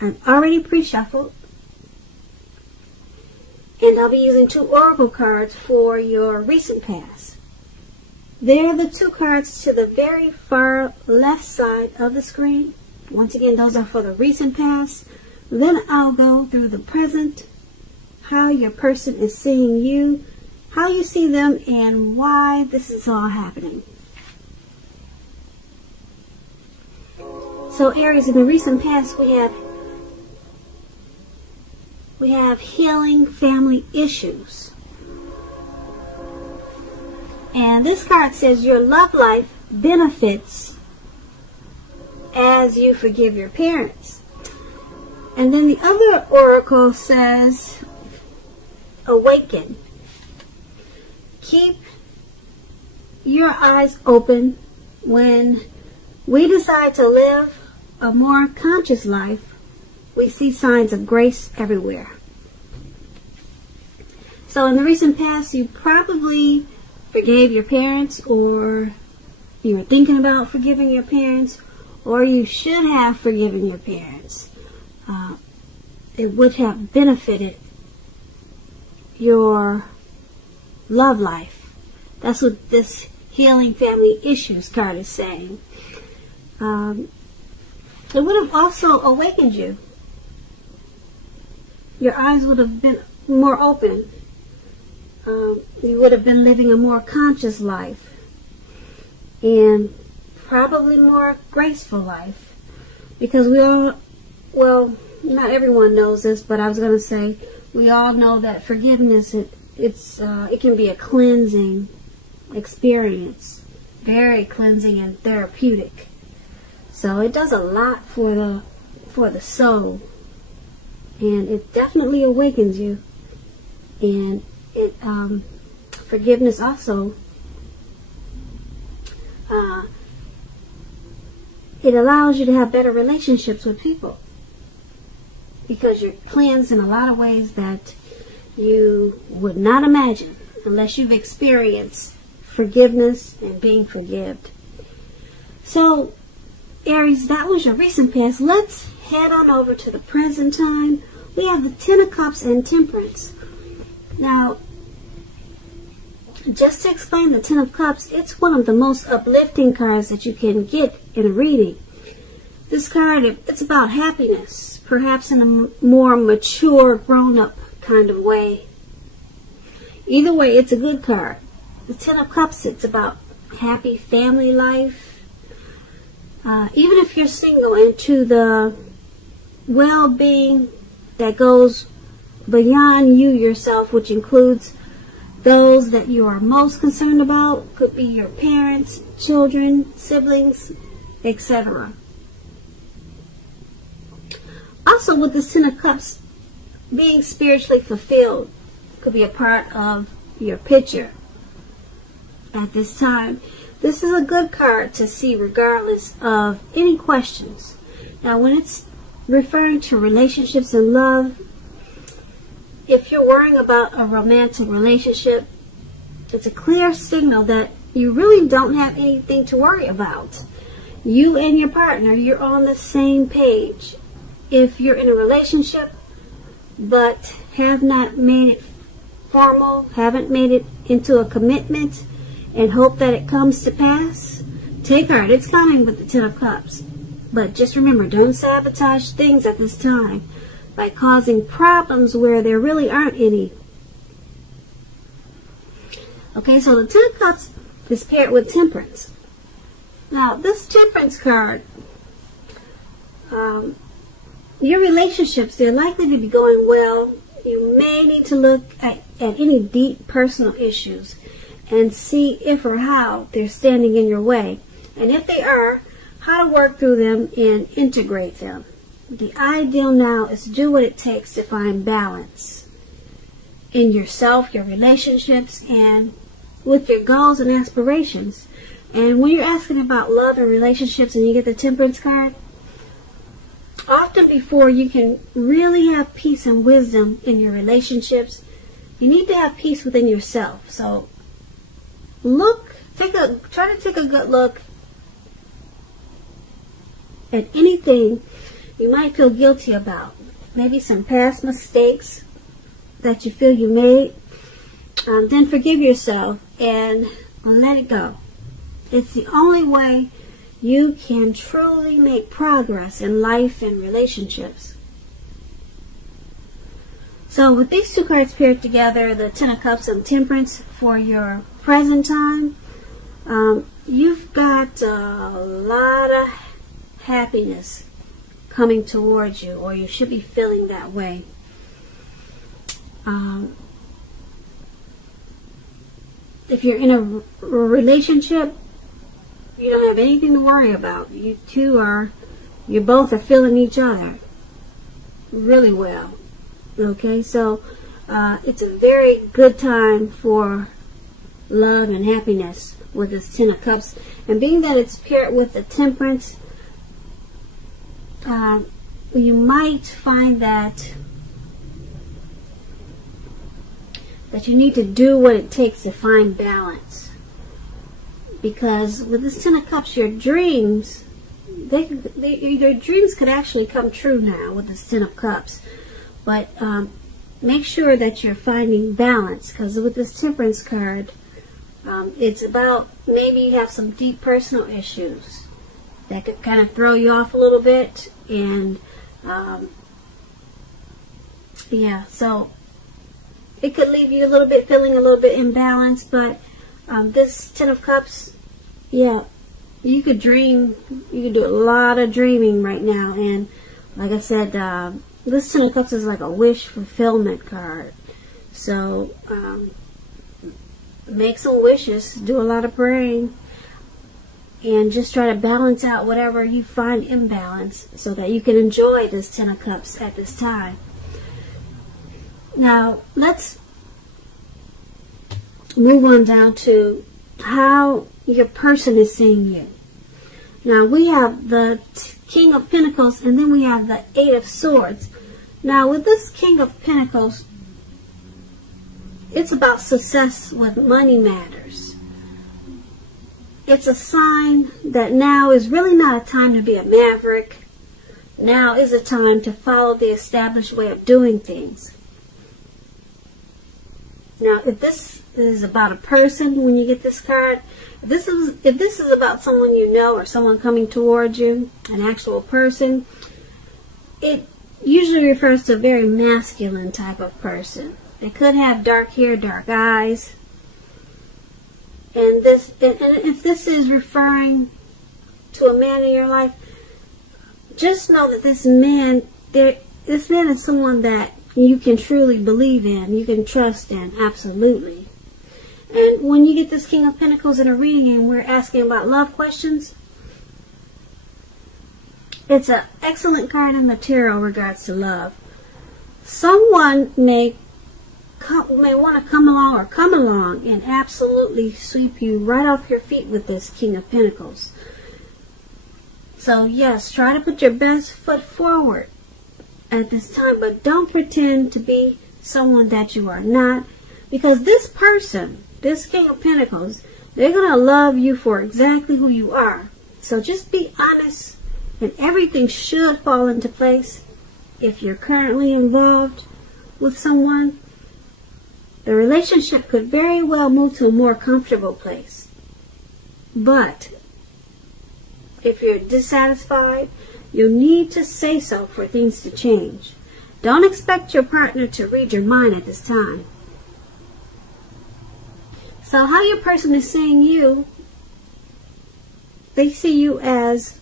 I've already pre-shuffled. And I'll be using 2 oracle cards for your recent past. They're the 2 cards to the very far left side of the screen. Once again, those are for the recent past. Then I'll go through the present, how your person is seeing you, how you see them, and why this is all happening. So Aries, in the recent past, we have healing family issues. And this card says your love life benefits as you forgive your parents. And then the other oracle says awaken. Keep your eyes open. When we decide to live a more conscious life, we see signs of grace everywhere. So in the recent past, you probably forgave your parents, or you were thinking about forgiving your parents, or you should have forgiven your parents. It would have benefited your love life. That's what this healing family issues card is saying. It would have also awakened you. Your eyes would have been more open. You would have been living a more conscious life and probably more graceful life, because we all, well, not everyone knows this, but I was going to say we all know that forgiveness, it can be a cleansing experience, very cleansing and therapeutic. So it does a lot for the soul, and it definitely awakens you. And it forgiveness also it allows you to have better relationships with people, because you're cleansed in a lot of ways that you would not imagine unless you've experienced forgiveness and being forgiven. So Aries, that was your recent past. Let's head on over to the present time. We have the 10 of Cups and Temperance. Now, just to explain the 10 of Cups, it's one of the most uplifting cards that you can get in a reading. This card, it's about happiness, perhaps in a more mature, grown-up kind of way. Either way, it's a good card. The 10 of Cups, it's about happy family life. Even if you're single, into the well-being that goes beyond you yourself, which includes those that you are most concerned about, could be your parents, children, siblings, etc. Also, with the 10 of Cups, being spiritually fulfilled could be a part of your picture at this time. This is a good card to see regardless of any questions. Now, when it's referring to relationships and love, if you're worrying about a romantic relationship, it's a clear signal that you really don't have anything to worry about. You and your partner, you're on the same page. If you're in a relationship but have not made it formal, haven't made it into a commitment, and hope that it comes to pass, take heart. It's coming with the 10 of Cups. But just remember, don't sabotage things at this time by causing problems where there really aren't any. Okay, so the 10 of Cups is paired with Temperance. Now, this Temperance card, your relationships, they're likely to be going well. You may need to look at any deep personal issues and see if or how they're standing in your way. And if they are, how to work through them and integrate them. The ideal now is to do what it takes to find balance in yourself, your relationships, and with your goals and aspirations. And when you're asking about love and relationships and you get the Temperance card, often before you can really have peace and wisdom in your relationships, you need to have peace within yourself. So try to take a good look at anything you might feel guilty about. Maybe some past mistakes that you feel you made. Then forgive yourself and let it go. It's the only way you can truly make progress in life and relationships. So with these two cards paired together, the Ten of Cups and Temperance, for your present time, you've got a lot of happiness coming towards you, or you should be feeling that way. If you're in a relationship, you don't have anything to worry about. You both are feeling each other really well. Okay, so it's a very good time for love and happiness with this Ten of Cups. And being that it's paired with the Temperance, you might find that you need to do what it takes to find balance. Because with this Ten of Cups, your dreams, your dreams could actually come true now with this Ten of Cups. But make sure that you're finding balance, because with this Temperance card, it's about maybe you have some deep personal issues that could kind of throw you off a little bit. And yeah, so it could leave you feeling a little bit imbalanced. But this Ten of Cups, yeah, you could dream. You could do a lot of dreaming right now. And like I said, this Ten of Cups is like a wish fulfillment card. So make some wishes, do a lot of praying, and just try to balance out whatever you find imbalance so that you can enjoy this Ten of Cups at this time. Now, let's move on down to how your person is seeing you. Now, we have the King of Pentacles, and then we have the Eight of Swords. Now, with this King of Pentacles, it's about success with money matters. It's a sign that now is really not a time to be a maverick. Now is a time to follow the established way of doing things. Now, if this is about a person, when you get this card, if this is about someone you know or someone coming towards you, an actual person, it usually refers to a very masculine type of person. They could have dark hair, dark eyes. And if this is referring to a man in your life, just know that this man is someone that you can truly believe in, you can trust in, absolutely. And when you get this King of Pentacles in a reading and we're asking about love questions, it's an excellent card in the tarot in regards to love. Someone may want to come along and absolutely sweep you right off your feet with this King of Pentacles. So yes, try to put your best foot forward at this time, but don't pretend to be someone that you are not, because this person, this King of Pentacles, they're going to love you for exactly who you are. So just be honest, and everything should fall into place. If you're currently involved with someone, the relationship could very well move to a more comfortable place. But if you're dissatisfied, you need to say so for things to change. Don't expect your partner to read your mind at this time. So how your person is seeing you, they see you as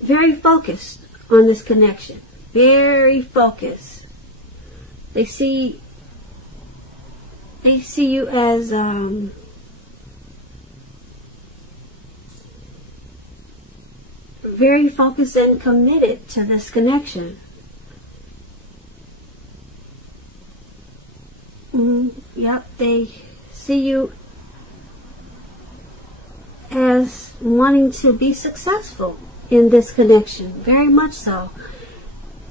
very focused on this connection. Very focused. They see you as very focused and committed to this connection. Yep, they see you as wanting to be successful in this connection, very much so.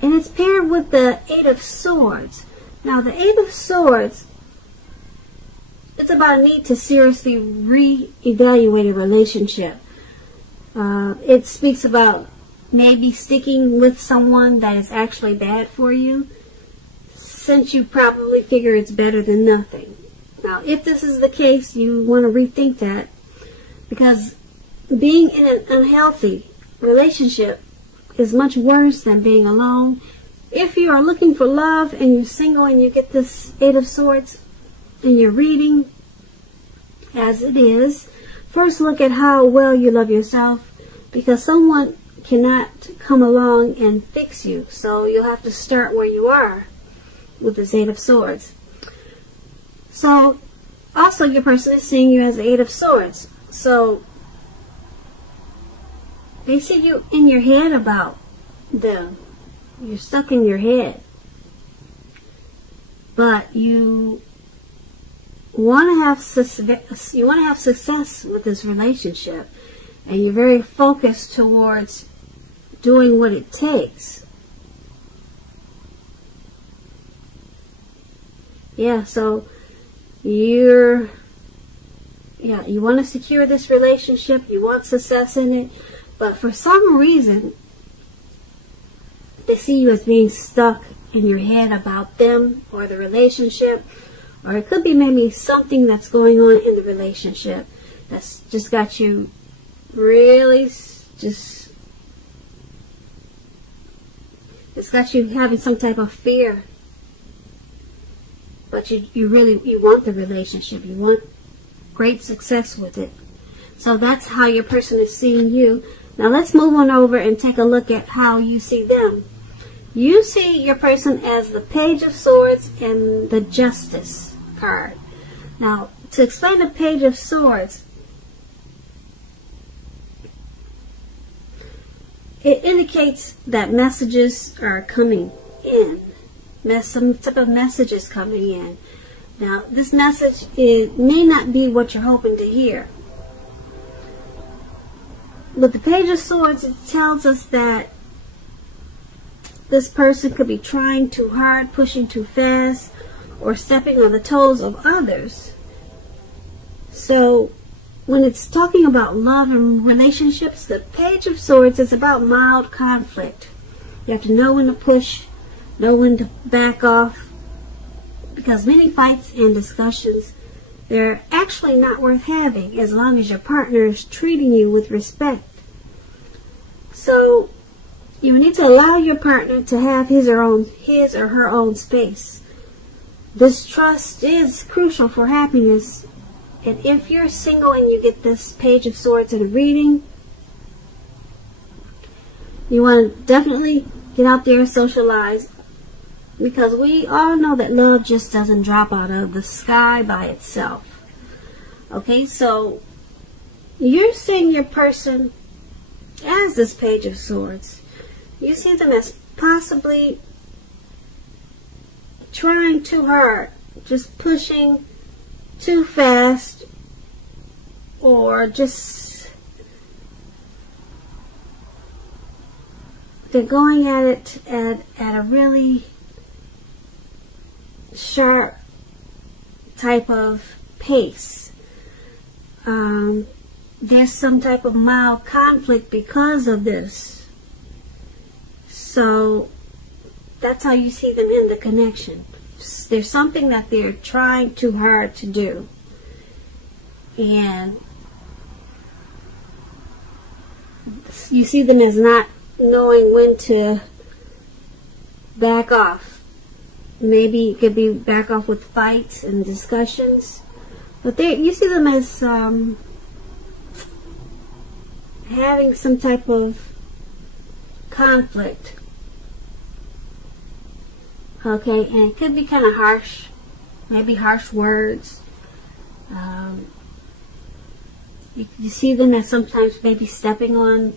And it's paired with the Eight of Swords. Now, the Eight of Swords, it's about a need to seriously re-evaluate a relationship. It speaks about maybe sticking with someone that is actually bad for you, since you probably figure it's better than nothing. Now, if this is the case, you want to rethink that, because being in an unhealthy relationship is much worse than being alone. If you are looking for love and you're single and you get this Eight of Swords in your reading, as it is, first look at how well you love yourself, because someone cannot come along and fix you. So you'll have to start where you are with this Eight of Swords. So also your person is seeing you as the Eight of Swords. So they see you in your head about them. You're stuck in your head. But you want to have success with this relationship, and you're very focused towards doing what it takes. Yeah, so you want to secure this relationship, you want success in it, but for some reason they see you as being stuck in your head about them or the relationship, or it could be maybe something that's going on in the relationship that's just got you really it's got you having some type of fear. But you want the relationship. You want great success with it. So that's how your person is seeing you. Now let's move on over and take a look at how you see them. You see your person as the Page of Swords and the Justice card. Now, to explain the Page of Swords, it indicates that messages are coming in. Some type of message is coming in. Now, this message may not be what you're hoping to hear. With the Page of Swords, it tells us that this person could be trying too hard, pushing too fast, or stepping on the toes of others. So, when it's talking about love and relationships, the Page of Swords is about mild conflict. You have to know when to push, know when to back off, because many fights and discussions, they're actually not worth having as long as your partner is treating you with respect. So you need to allow your partner to have his or her own space. This trust is crucial for happiness. And if you're single and you get this Page of Swords in a reading, you want to definitely get out there and socialize, because we all know that love just doesn't drop out of the sky by itself. Okay, so you're seeing your person as this Page of Swords. You see them as possibly trying too hard, just pushing too fast, or just they're going at it at a really sharp type of pace. There's some type of mild conflict because of this. So that's how you see them in the connection. There's something that they're trying too hard to do. And you see them as not knowing when to back off. Maybe it could be back off with fights and discussions. But you see them as having some type of conflict. Okay, and it could be kind of harsh. Maybe harsh words. You see them as sometimes maybe stepping on,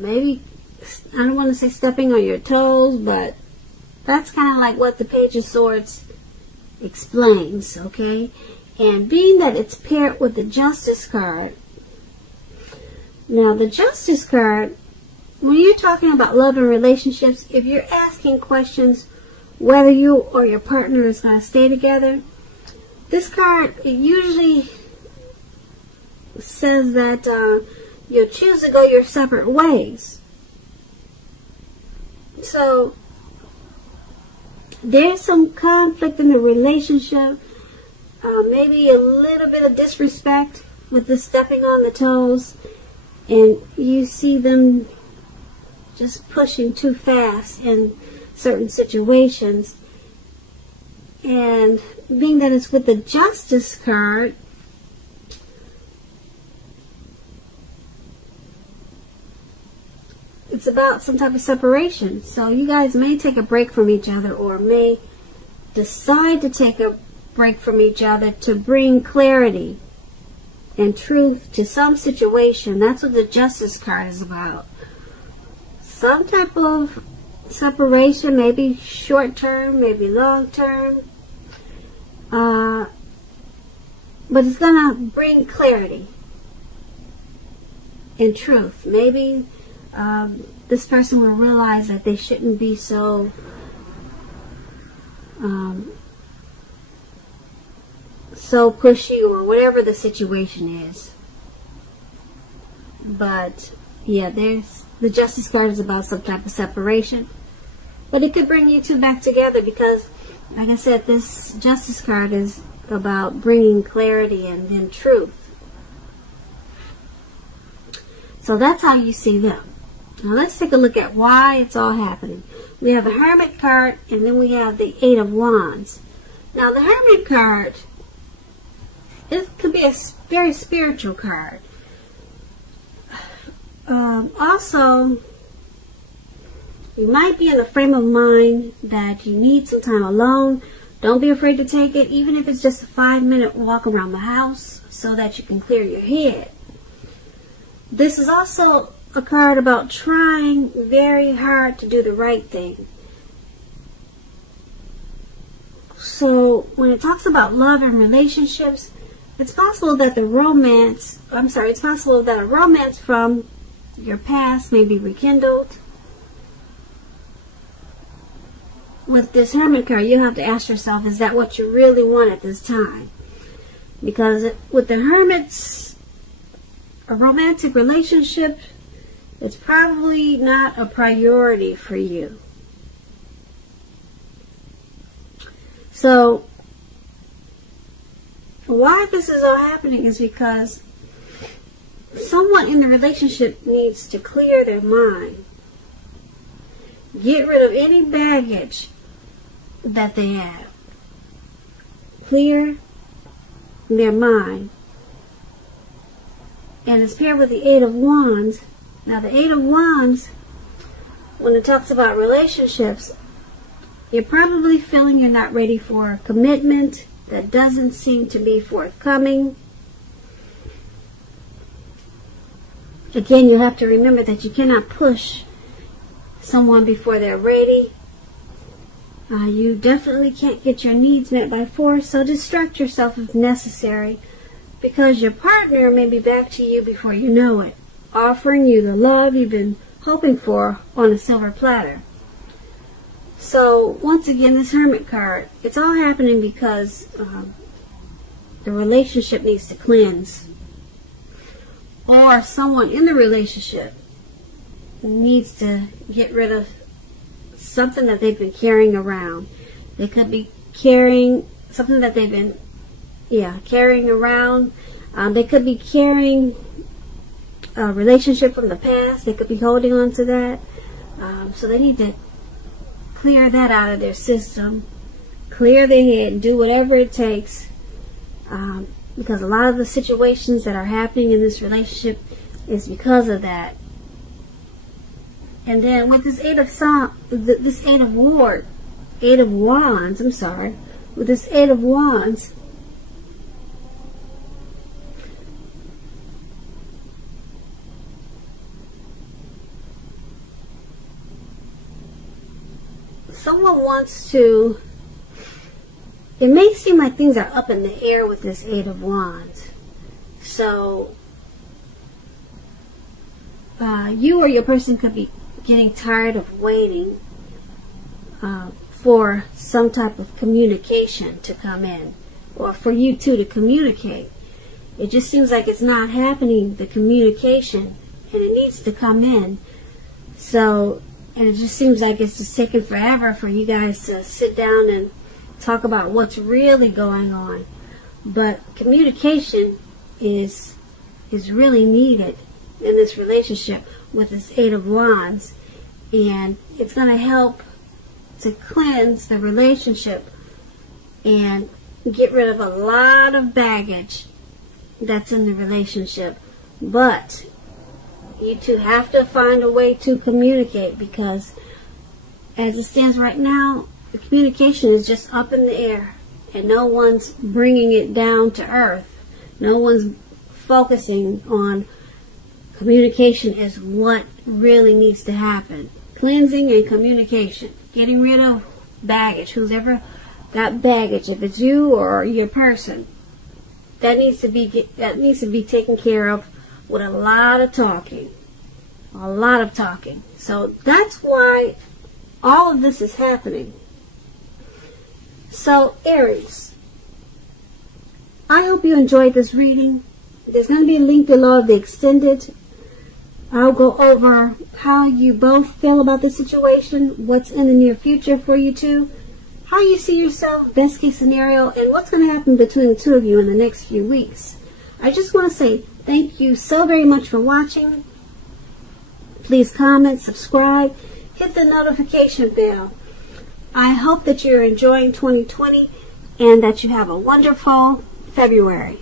maybe, I don't want to say stepping on your toes, but that's kind of like what the Page of Swords explains, okay? And being that it's paired with the Justice card, now the Justice card, when you're talking about love and relationships, if you're asking questions whether you or your partner is going to stay together, this card, it usually says that you'll choose to go your separate ways. So there's some conflict in the relationship, maybe a little bit of disrespect with the stepping on the toes, and you see them just pushing too fast in certain situations. And being that it's with the Justice card, it's about some type of separation. So you guys may take a break from each other, or may decide to take a break from each other to bring clarity and truth to some situation. That's what the Justice card is about. Some type of separation, maybe short term, maybe long term. But it's going to bring clarity and truth. Maybe this person will realize that they shouldn't be so so pushy, or whatever the situation is. But yeah, there's the Justice card is about some type of separation, but it could bring you two back together, because like I said, this Justice card is about bringing clarity and then truth. So that's how you see them. Now let's take a look at why it's all happening. We have the Hermit card, and then we have the Eight of Wands. Now the Hermit card, it could be a very spiritual card. Also, you might be in a frame of mind that you need some time alone. Don't be afraid to take it, even if it's just a 5-minute walk around the house, so that you can clear your head. This is also a card about trying very hard to do the right thing. So when it talks about love and relationships, it's possible that it's possible that a romance from your past may be rekindled. With this Hermit card, you have to ask yourself, is that what you really want at this time? Because with the Hermits, a romantic relationship, it's probably not a priority for you. So why this is all happening is because someone in the relationship needs to clear their mind. Get rid of any baggage that they have. Clear their mind. And it's paired with the Eight of Wands. Now the Eight of Wands, when it talks about relationships, you're probably feeling you're not ready for a commitment that doesn't seem to be forthcoming. Again, you have to remember that you cannot push someone before they're ready. You definitely can't get your needs met by force, so distract yourself if necessary, because your partner may be back to you before you know it, offering you the love you've been hoping for on a silver platter. So once again, this Hermit card, it's all happening because the relationship needs to cleanse, or someone in the relationship needs to get rid of something that they've been carrying around. They could be carrying something that they've been carrying around. They could be carrying a relationship from the past. They could be holding on to that. So they need to clear that out of their system, clear their head, do whatever it takes, because a lot of the situations that are happening in this relationship is because of that. And then with this Eight of Wands, with this Eight of Wands, someone wants to, it may seem like things are up in the air with this Eight of Wands. So you or your person could be getting tired of waiting for some type of communication to come in, or for you two to communicate. It just seems like it's not happening, the communication. and it needs to come in. So, and it just seems like it's just taking forever for you guys to sit down and talk about what's really going on. But communication is really needed in this relationship with this Eight of Wands, and it's going to help to cleanse the relationship and get rid of a lot of baggage that's in the relationship. But you two have to find a way to communicate, because as it stands right now, the communication is just up in the air and no one's bringing it down to earth. No one's focusing on communication is what really needs to happen. Cleansing and communication. Getting rid of baggage. Who's ever got baggage, if it's you or your person, that needs to be taken care of with a lot of talking. A lot of talking. So that's why all of this is happening. So Aries, I hope you enjoyed this reading. There's going to be a link below of the extended. I'll go over how you both feel about the situation, what's in the near future for you two, how you see yourself, best case scenario, and what's going to happen between the two of you in the next few weeks. I just want to say thank you so very much for watching. Please comment, subscribe, hit the notification bell. I hope that you're enjoying 2020 and that you have a wonderful February.